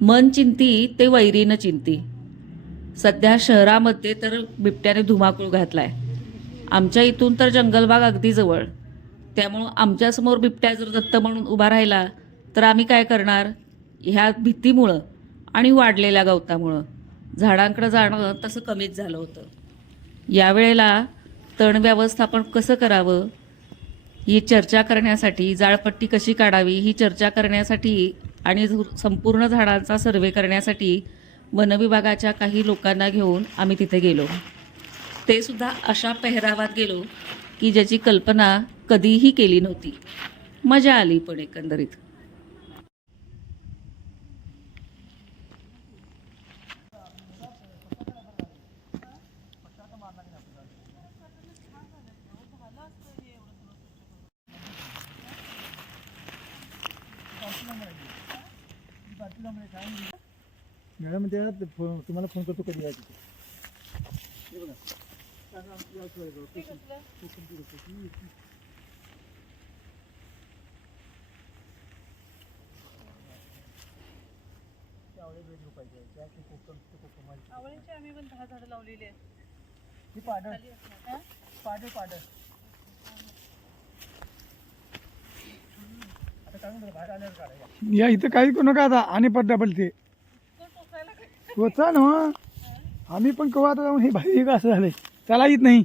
मन चिंती ते वैरीनं चिंती. सध्या शहरामध्ये तर बिबट्याने धुमाकूळ घातलाय. आमच्या इथून तर जंगलबाग अगदी जवळ. त्यामुळं आमच्यासमोर बिबट्या जर दत्त म्हणून उभा राहिला तर आम्ही काय करणार? ह्या भीतीमुळं आणि वाढलेल्या गवतामुळं झाडांकडे जाणं तसं कमीच झालं होतं. यावेळेला तण व्यवस्थापन कसं करावं ही चर्चा करण्यासाठी, जाळपट्टी कशी काढावी ही चर्चा करण्यासाठी आणि संपूर्ण झाडांचा सर्वे करण्यासाठी वनविभागाच्या काही लोकांना घेऊन आम्ही तिथे गेलो. ते सुद्धा अशा पेहरावात गेलो की ज्याची कल्पना कधीही केली नव्हती. मजा आली पण एकंदरीत. मॅडम तुम्हाला फोन करतो कधी यायचं ते. हे बघा आवळीची आम्ही पण 10 झाडं लावलेली आहेत. ही पाडळ पाडळ पाडळ आता काय म्हणतो बाहेर आल्यावर काढायला या इथं काही करू नका आता आणि पड्डा पडते होता ना. आम्ही पण कवा आता जाऊन हे भाई का असं झालंय त्याला येत नाही.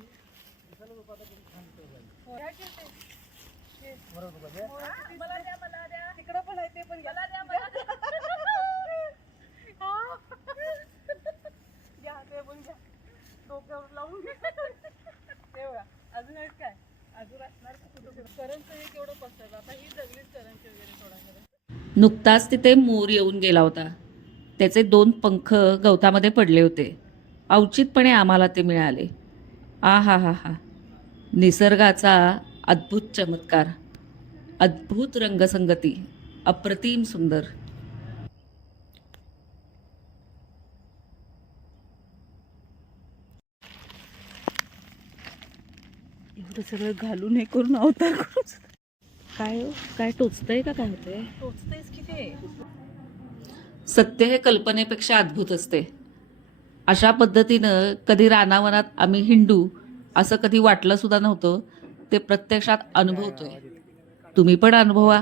तिकडं पण आहे ते पण घ्या. घ्या ते पण घ्या. डोक्यावर लावून घ्या. ते बघा अजून आहेत काय? अजून असणार करंट हे केवढं पसरलं. आता ही जगलीच करंट वगैरे थोडा. नुकताच तिथे मोर येऊन गेला होता. त्याचे 2 पंख गवतामध्ये पडले होते. औचितपणे आम्हाला ते मिळाले. आ हा हा हा, निसर्गाचा अद्भुत चमत्कार, अद्भुत रंगसंगती, अप्रतिम सुंदर. एवढं सगळं घालून हे करून अवतार करून काय हो? काय टोचतंय का काय होतंय? टोचतेच की ते. सत्य हे कल्पनेपेक्षा अद्भुत असते. अशा पद्धतीनं कधी रानावनात आम्ही हिंडू असं कधी वाटलं सुद्धा नव्हतं. ते प्रत्यक्षात अनुभवतोय. तुम्ही पण अनुभवा.